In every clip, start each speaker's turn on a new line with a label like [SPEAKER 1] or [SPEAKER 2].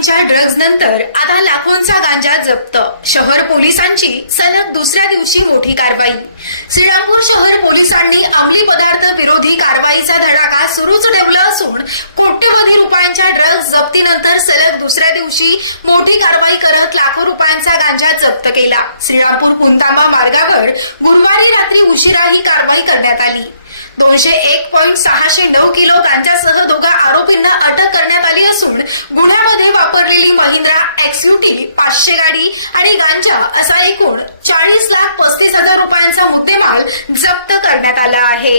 [SPEAKER 1] गांधींच्या ड्रग्ज नंतर आता लाखोंचा गांजा जप्त शहर पोलिसांची सलग दुसऱ्या दिवशी मोठी कारवाई श्रीरामपूर शहर पोलिसांनी अंमली पदार्थ विरोधी कारवाईचा धडाका सुरूच ठेवला असून कोट्यवधी रुपयांच्या ड्रग्ज जप्तीनंतर सलग दुसऱ्या दिवशी मोठी कारवाई करत लाखो रुपयांचा गांजा जप्त केला श्रीरामपूर पुंतामा मार्गावर गुरुवारी रात्री उशिरा ही कारवाई करण्यात आली दोनशे एक पॉईंट सहाशे नऊ किलो गांजासह दोघा आरोपींना अटक असून गुन्ह्यामध्ये वापरलेली महिंद्रा एक्झ्युटिव्ह पाचशे गाडी आणि गांजा असा एकूण चाळीस लाख पस्तीस हजार रुपयांचा मुद्देमाल जप्त करण्यात आला आहे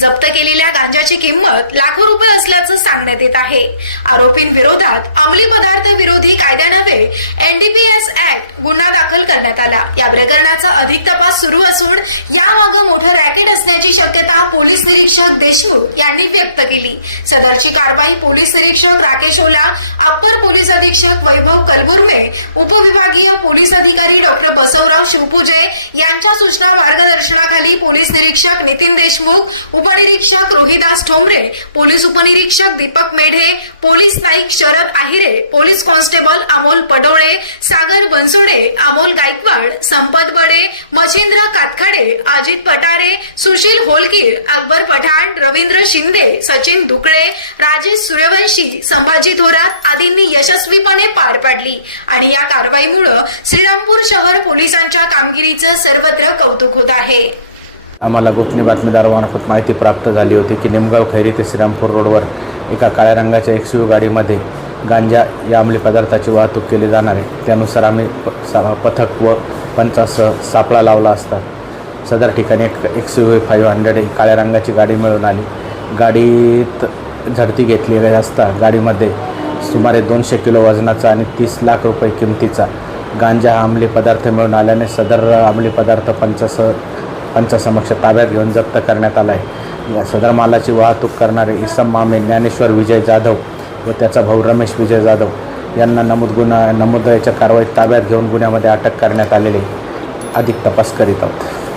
[SPEAKER 1] जप्त केलेल्या गांजाची किंमत लाखो रुपये असल्याचं सांगण्यात येत आहे आरोपींविरोधात अंमली पदार्थ विरोधी कायद्यानवे एनडीपीएस ऍक्ट गुन्हा दाखल करण्यात आला या प्रकरणाचा अधिक तपास सुरू असून या शक्यता पोलीस निरीक्षक देशमुख यांनी व्यक्त केली सदरची कारवाई पोलीस निरीक्षक राकेश ओला अप्पर पोलीस अधीक्षक वैभव कलबुर्गी उपविभागीय पोलीस अधिकारी डॉक्टर बसवराव शिवपूजे यांच्या सूचना मार्गदर्शनाखाली पोलीस निरीक्षक नितीन देशमुख उपनिरीक्षक रोहिदास ठोंबरे पोलीस उपनिरीक्षक Deepak Medhe police naik Sharad Ahire police constable Amol Padole Sagar Bansode Amol Gaikwad Sampat Bade Machhindra Katkhade Ajit Patare Sushil होलकीर Akbar Pathan Ravindra Shinde Sachin दुकडे Rajesh Suryavanshi Sambhaji Thorat आदींनी यशस्वीपणे पार पाडली आणि या कारवाईमुळं श्रीरामपूर शहर पोलिसांच्या कामगिरीचं सर्वत्र कौतुक होत आहे
[SPEAKER 2] आम्हाला गोपनीय मार्फत माहिती प्राप्त झाली होती की निमगाव खैरी ते श्रीरामपूर रोडवर एका काळ्या रंगाच्या यू गाडीमध्ये गांजा या अंमली पदार्थाची वाहतूक केली जाणार आहे त्यानुसार आम्ही पथक व पंचासह सापळा लावला असता सदर ठिकाणी एक X U V five hundred ही काळ्या रंगाची गाडी मिळून आली गाडीत झडती घेतलेली असता गाडीमध्ये सुमारे दोनशे किलो वजनाचा आणि तीस लाख रुपये किमतीचा गांजा हा अंमली पदार्थ मिळून आल्याने सदर अंमली पदार्थ पंचस पंचसमक्ष ताब्यात घेऊन जप्त करण्यात आला आहे या सदर मालाची वाहतूक करणारे इसम मामे ज्ञानेश्वर विजय जाधव व त्याचा भाऊ रमेश विजय जाधव यांना नमूद गुन्हा नमूद याच्या कारवाईत ताब्यात घेऊन गुन्ह्यामध्ये अटक करण्यात आलेली अधिक तपास करीत आहोत